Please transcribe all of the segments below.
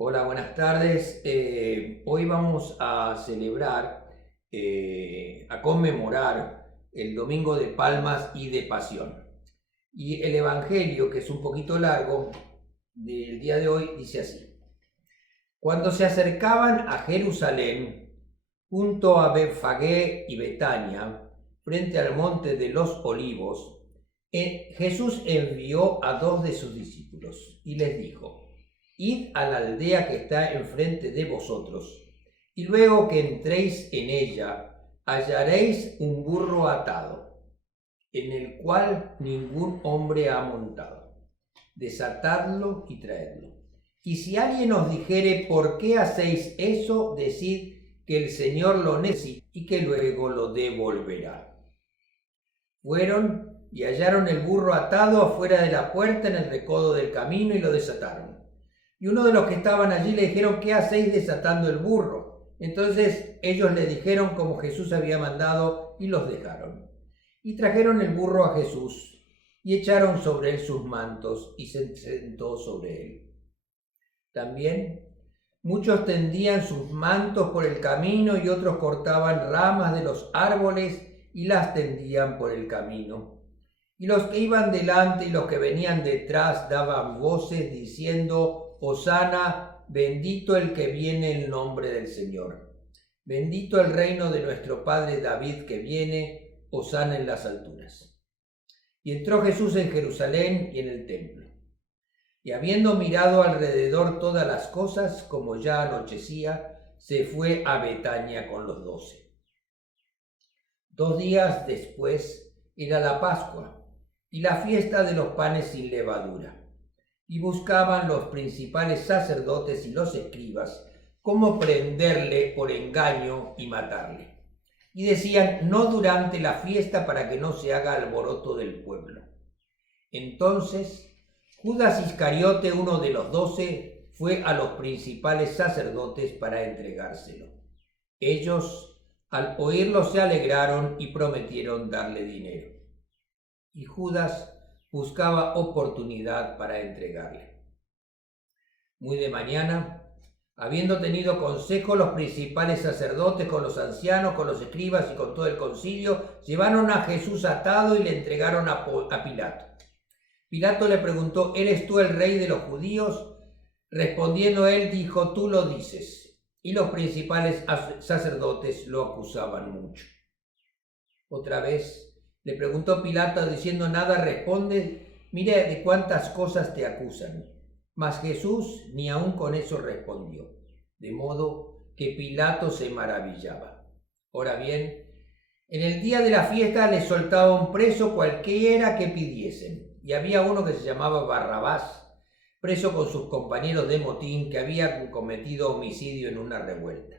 Hola, buenas tardes. Hoy vamos a celebrar, a conmemorar el Domingo de Palmas y de Pasión. Y el Evangelio, que es un poquito largo, del día de hoy, dice así. Cuando se acercaban a Jerusalén, junto a Betfagé y Betania, frente al monte de los Olivos, Jesús envió a dos de sus discípulos y les dijo: Id a la aldea que está enfrente de vosotros, y luego que entréis en ella, hallaréis un burro atado, en el cual ningún hombre ha montado. Desatadlo y traedlo. Y si alguien os dijere: ¿por qué hacéis eso?, decid que el Señor lo necesita y que luego lo devolverá. Fueron y hallaron el burro atado afuera de la puerta en el recodo del camino y lo desataron. Y uno de los que estaban allí le dijeron: ¿qué hacéis desatando el burro? Entonces ellos le dijeron como Jesús había mandado y los dejaron. Y trajeron el burro a Jesús y echaron sobre él sus mantos y se sentó sobre él. También muchos tendían sus mantos por el camino y otros cortaban ramas de los árboles y las tendían por el camino. Y los que iban delante y los que venían detrás daban voces diciendo: Hosana, bendito el que viene en nombre del Señor. Bendito el reino de nuestro padre David que viene, Hosana en las alturas. Y entró Jesús en Jerusalén y en el templo. Y habiendo mirado alrededor todas las cosas, como ya anochecía, se fue a Betania con los 12. 2 días después era la Pascua y la fiesta de los panes sin levadura. Y buscaban los principales sacerdotes y los escribas cómo prenderle por engaño y matarle. Y decían: no durante la fiesta, para que no se haga alboroto del pueblo. Entonces Judas Iscariote, uno de los 12, fue a los principales sacerdotes para entregárselo. Ellos, al oírlo, se alegraron y prometieron darle dinero. Y Judas buscaba oportunidad para entregarle. Muy de mañana, habiendo tenido consejo, los principales sacerdotes con los ancianos, con los escribas y con todo el concilio, llevaron a Jesús atado y le entregaron a Pilato. Pilato le preguntó: ¿eres tú el rey de los judíos? Respondiendo él, dijo: tú lo dices. Y los principales sacerdotes lo acusaban mucho. Otra vez le preguntó Pilato diciendo: ¿nada respondes? Mira de cuántas cosas te acusan. Mas Jesús ni aun con eso respondió, de modo que Pilato se maravillaba. Ahora bien, en el día de la fiesta les soltaba un preso cualquiera que pidiesen. Y había uno que se llamaba Barrabás, preso con sus compañeros de motín, que había cometido homicidio en una revuelta.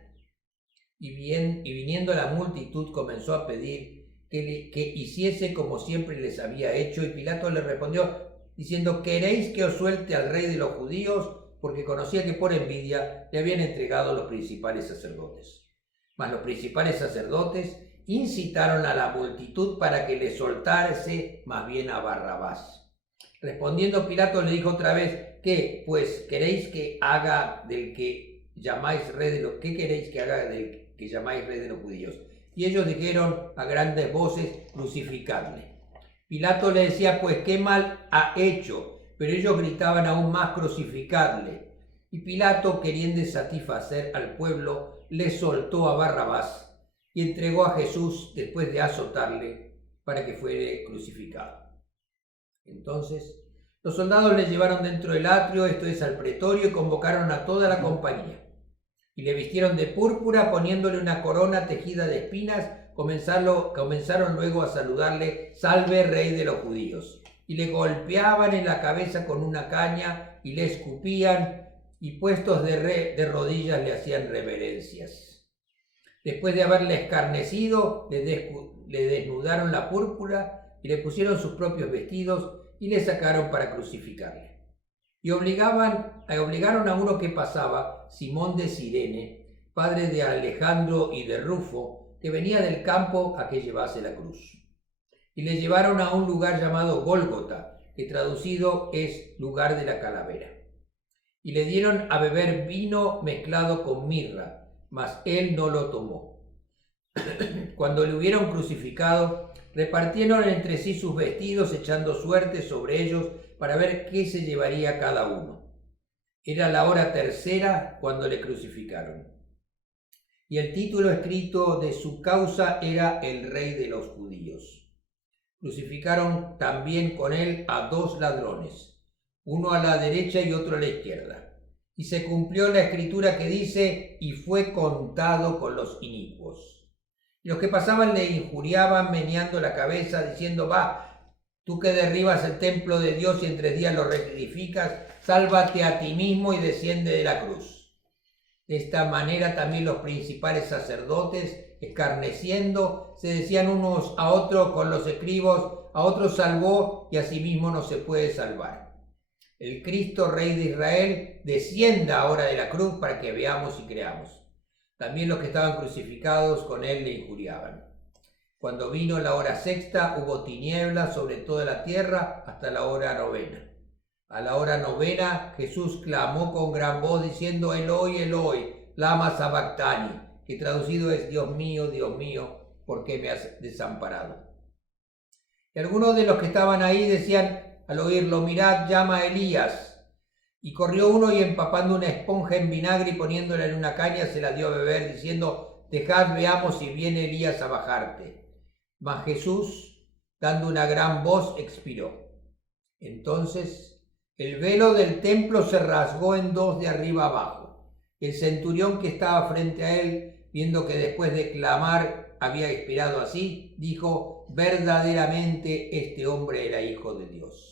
Y viniendo la multitud comenzó a pedir que hiciese como siempre les había hecho, y Pilato le respondió diciendo: ¿queréis que os suelte al rey de los judíos? Porque conocía que por envidia le habían entregado los principales sacerdotes. Mas los principales sacerdotes incitaron a la multitud para que le soltase más bien a Barrabás. Respondiendo Pilato le dijo otra vez: ¿qué pues queréis que haga del que llamáis rey de los ¿qué queréis que haga del que llamáis rey de los judíos? Y ellos dijeron a grandes voces: crucificadle. Pilato le decía: pues qué mal ha hecho. Pero ellos gritaban aún más: crucificadle. Y Pilato, queriendo satisfacer al pueblo, le soltó a Barrabás y entregó a Jesús después de azotarle para que fuere crucificado. Entonces los soldados le llevaron dentro del atrio, esto es, al pretorio, y convocaron a toda la compañía. Y le vistieron de púrpura, poniéndole una corona tejida de espinas. Comenzaron luego a saludarle: salve, rey de los judíos. Y le golpeaban en la cabeza con una caña y le escupían, y puestos de rodillas le hacían reverencias. Después de haberle escarnecido, le desnudaron la púrpura y le pusieron sus propios vestidos y le sacaron para crucificarle. Y obligaron a uno que pasaba, Simón de Cirene, padre de Alejandro y de Rufo, que venía del campo, a que llevase la cruz. Y le llevaron a un lugar llamado Gólgota, que traducido es lugar de la calavera. y le dieron a beber vino mezclado con mirra, mas él no lo tomó. Cuando le hubieron crucificado, repartieron entre sí sus vestidos, echando suerte sobre ellos para ver qué se llevaría cada uno. Era la hora tercera cuando le crucificaron. Y el título escrito de su causa era El Rey de los Judíos. Crucificaron también con él a 2 ladrones, uno a la derecha y otro a la izquierda. Y se cumplió la escritura que dice, y fue contado con los inicuos. Y los que pasaban le injuriaban, meneando la cabeza, diciendo, va, tú que derribas el templo de Dios y en 3 días lo reedificas, sálvate a ti mismo y desciende de la cruz. De esta manera también los principales sacerdotes, escarneciendo, se decían unos a otros con los escribos, a otros salvó y a sí mismo no se puede salvar. El Cristo, Rey de Israel, descienda ahora de la cruz para que veamos y creamos. También los que estaban crucificados con él le injuriaban. Cuando vino la hora sexta, hubo tinieblas sobre toda la tierra hasta la hora novena. A la hora novena, Jesús clamó con gran voz diciendo, Eloi, Eloi, lama sabactani, que traducido es, Dios mío, ¿por qué me has desamparado? Y algunos de los que estaban ahí decían, al oírlo, mirad, llama a Elías. Y corrió uno y empapando una esponja en vinagre y poniéndola en una caña se la dio a beber, diciendo, dejad, veamos si viene Elías a bajarte. Mas Jesús, dando una gran voz, expiró. Entonces el velo del templo se rasgó en 2 de arriba abajo. El centurión que estaba frente a él, viendo que después de clamar había expirado así, dijo, verdaderamente este hombre era hijo de Dios.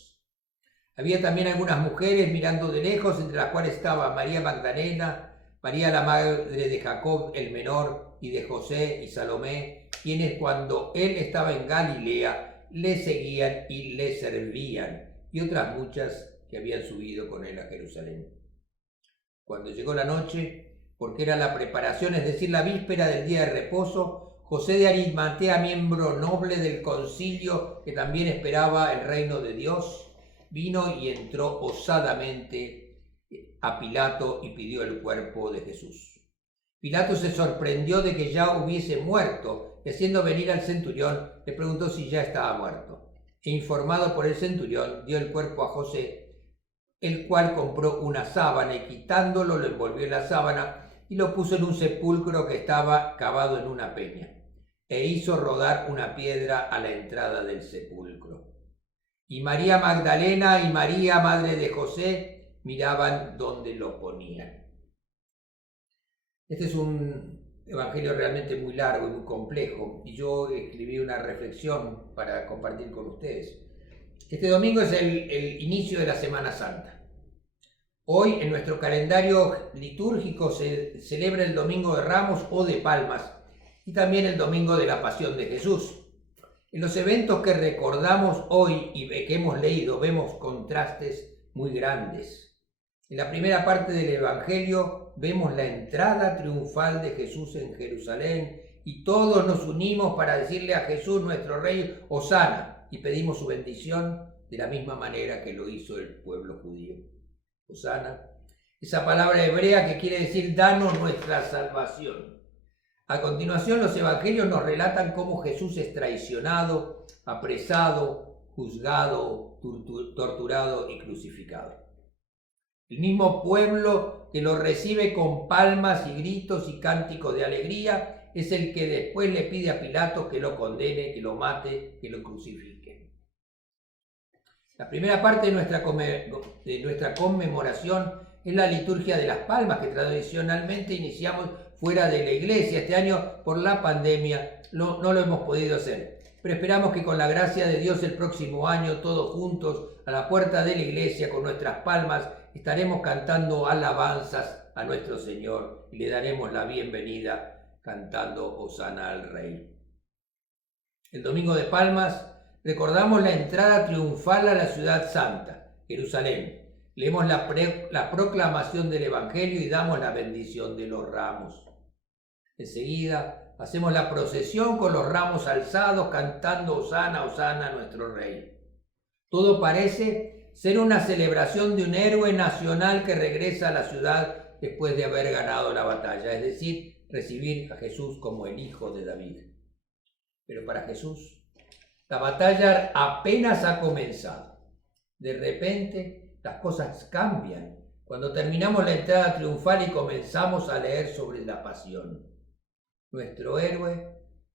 Había también algunas mujeres mirando de lejos, entre las cuales estaba María Magdalena, María la madre de Jacob el menor y de José y Salomé, quienes cuando él estaba en Galilea le seguían y le servían, y otras muchas que habían subido con él a Jerusalén. Cuando llegó la noche, porque era la preparación, es decir, la víspera del día de reposo, José de Arimatea, miembro noble del concilio que también esperaba el reino de Dios, vino y entró osadamente a Pilato y pidió el cuerpo de Jesús. Pilato se sorprendió de que ya hubiese muerto y haciendo venir al centurión le preguntó si ya estaba muerto. E informado por el centurión dio el cuerpo a José, el cual compró una sábana y quitándolo lo envolvió en la sábana y lo puso en un sepulcro que estaba cavado en una peña e hizo rodar una piedra a la entrada del sepulcro. Y María Magdalena y María, madre de José, miraban dónde lo ponían. Este es un evangelio realmente muy largo y muy complejo, y yo escribí una reflexión para compartir con ustedes. Este domingo es el inicio de la Semana Santa. Hoy en nuestro calendario litúrgico se celebra el Domingo de Ramos o de Palmas, y también el Domingo de la Pasión de Jesús. En los eventos que recordamos hoy y que hemos leído vemos contrastes muy grandes. En la primera parte del Evangelio vemos la entrada triunfal de Jesús en Jerusalén y todos nos unimos para decirle a Jesús, nuestro Rey, Hosana, y pedimos su bendición de la misma manera que lo hizo el pueblo judío. Hosana, esa palabra hebrea que quiere decir danos nuestra salvación. A continuación, los evangelios nos relatan cómo Jesús es traicionado, apresado, juzgado, torturado y crucificado. El mismo pueblo que lo recibe con palmas y gritos y cánticos de alegría es el que después le pide a Pilato que lo condene, que lo mate, que lo crucifique. La primera parte de nuestra conmemoración es la liturgia de las palmas que tradicionalmente iniciamos fuera de la iglesia. Este año, por la pandemia, no lo hemos podido hacer. Pero esperamos que con la gracia de Dios el próximo año, todos juntos, a la puerta de la iglesia, con nuestras palmas, estaremos cantando alabanzas a nuestro Señor y le daremos la bienvenida cantando Hosana al Rey. El Domingo de Palmas recordamos la entrada triunfal a la ciudad santa, Jerusalén. Leemos la proclamación del Evangelio y damos la bendición de los ramos. Enseguida hacemos la procesión con los ramos alzados, cantando Hosana, Hosana, nuestro Rey. Todo parece ser una celebración de un héroe nacional que regresa a la ciudad después de haber ganado la batalla, es decir, recibir a Jesús como el hijo de David. Pero para Jesús, la batalla apenas ha comenzado. De repente, las cosas cambian cuando terminamos la entrada triunfal y comenzamos a leer sobre la pasión. Nuestro héroe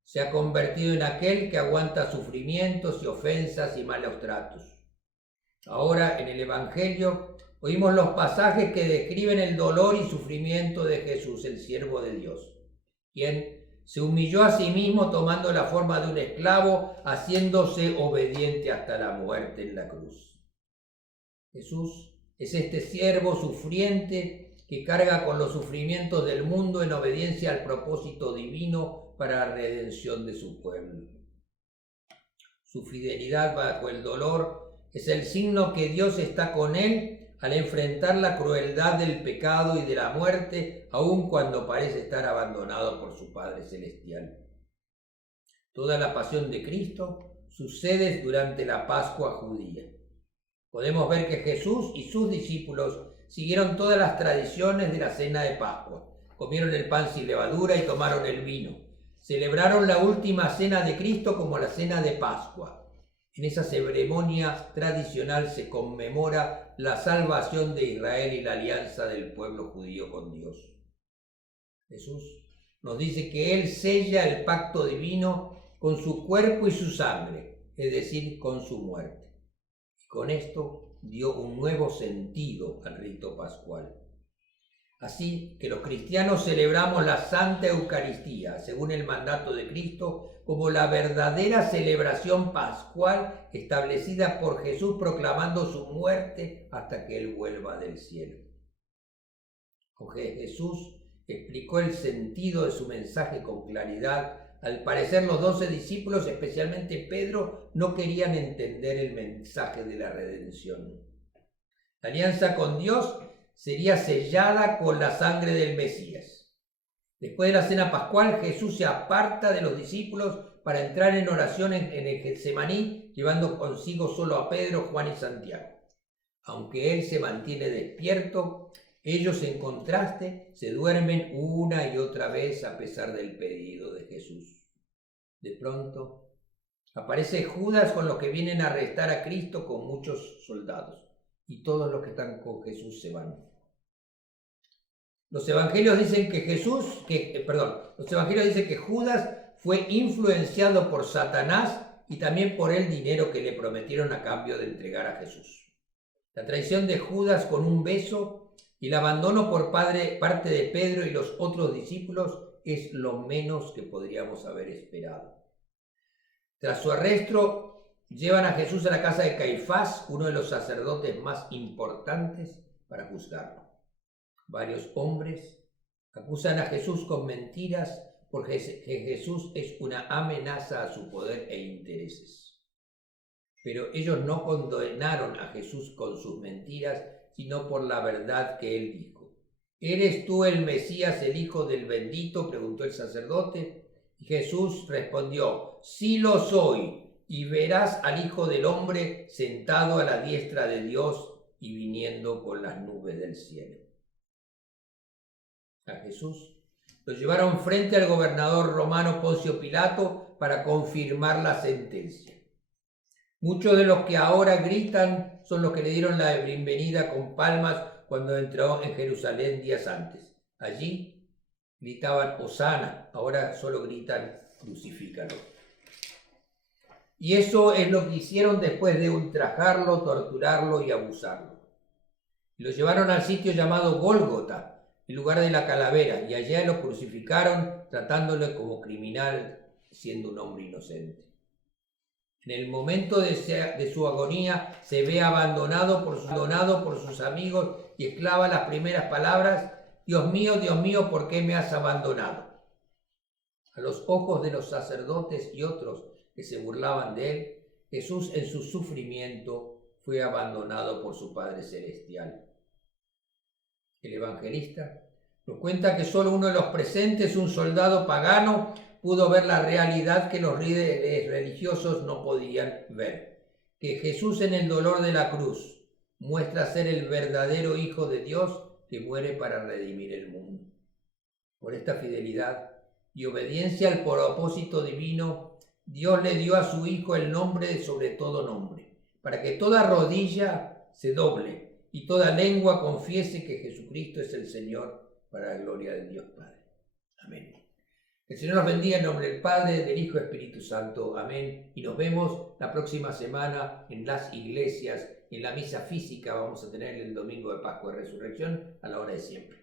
se ha convertido en aquel que aguanta sufrimientos y ofensas y malos tratos. Ahora, en el Evangelio, oímos los pasajes que describen el dolor y sufrimiento de Jesús, el siervo de Dios, quien se humilló a sí mismo tomando la forma de un esclavo, haciéndose obediente hasta la muerte en la cruz. Jesús es este siervo sufriente que carga con los sufrimientos del mundo en obediencia al propósito divino para la redención de su pueblo. Su fidelidad bajo el dolor es el signo que Dios está con él al enfrentar la crueldad del pecado y de la muerte, aun cuando parece estar abandonado por su Padre Celestial. Toda la pasión de Cristo sucede durante la Pascua judía. Podemos ver que Jesús y sus discípulos siguieron todas las tradiciones de la cena de Pascua. Comieron el pan sin levadura y tomaron el vino. Celebraron la última cena de Cristo como la cena de Pascua. En esa ceremonia tradicional se conmemora la salvación de Israel y la alianza del pueblo judío con Dios. Jesús nos dice que Él sella el pacto divino con su cuerpo y su sangre, es decir, con su muerte. Y con esto dio un nuevo sentido al rito pascual. Así que los cristianos celebramos la Santa Eucaristía, según el mandato de Cristo, como la verdadera celebración pascual establecida por Jesús proclamando su muerte hasta que Él vuelva del cielo. Aunque Jesús explicó el sentido de su mensaje con claridad, al parecer los 12 discípulos, especialmente Pedro, no querían entender el mensaje de la redención. La alianza con Dios sería sellada con la sangre del Mesías. Después de la cena pascual, Jesús se aparta de los discípulos para entrar en oración en el Getsemaní, llevando consigo solo a Pedro, Juan y Santiago. Aunque él se mantiene despierto, ellos en contraste se duermen una y otra vez a pesar del pedido de Jesús. De pronto aparece Judas con los que vienen a arrestar a Cristo con muchos soldados, y todos los que están con Jesús se van. Los evangelios dicen que Judas fue influenciado por Satanás y también por el dinero que le prometieron a cambio de entregar a Jesús. La traición de Judas con un beso y el abandono por parte de Pedro y los otros discípulos es lo menos que podríamos haber esperado. Tras su arresto, llevan a Jesús a la casa de Caifás, uno de los sacerdotes más importantes, para juzgarlo. Varios hombres acusan a Jesús con mentiras porque Jesús es una amenaza a su poder e intereses. Pero ellos no condenaron a Jesús con sus mentiras, sino por la verdad que él dijo. ¿Eres tú el Mesías, el Hijo del Bendito?, preguntó el sacerdote. Y Jesús respondió: sí lo soy, y verás al Hijo del Hombre sentado a la diestra de Dios y viniendo con las nubes del cielo. A Jesús lo llevaron frente al gobernador romano Poncio Pilato para confirmar la sentencia. Muchos de los que ahora gritan son los que le dieron la bienvenida con palmas cuando entró en Jerusalén días antes. Allí gritaban Hosana, ahora solo gritan crucifícalo. Y eso es lo que hicieron después de ultrajarlo, torturarlo y abusarlo. Lo llevaron al sitio llamado Gólgota, el lugar de la calavera, y allá lo crucificaron tratándolo como criminal, siendo un hombre inocente. En el momento de su agonía se ve abandonado por sus amigos y exclama las primeras palabras: Dios mío, ¿por qué me has abandonado? A los ojos de los sacerdotes y otros que se burlaban de él, Jesús en su sufrimiento fue abandonado por su Padre Celestial. El evangelista nos cuenta que solo uno de los presentes, un soldado pagano, pudo ver la realidad que los líderes religiosos no podían ver. Que Jesús en el dolor de la cruz muestra ser el verdadero Hijo de Dios que muere para redimir el mundo. Por esta fidelidad y obediencia al propósito divino, Dios le dio a su Hijo el nombre de sobre todo nombre, para que toda rodilla se doble y toda lengua confiese que Jesucristo es el Señor, para la gloria de Dios Padre. Amén. El Señor nos bendiga en nombre del Padre, del Hijo y del Espíritu Santo. Amén. Y nos vemos la próxima semana en las iglesias, en la misa física. Vamos a tener el domingo de Pascua y Resurrección a la hora de siempre.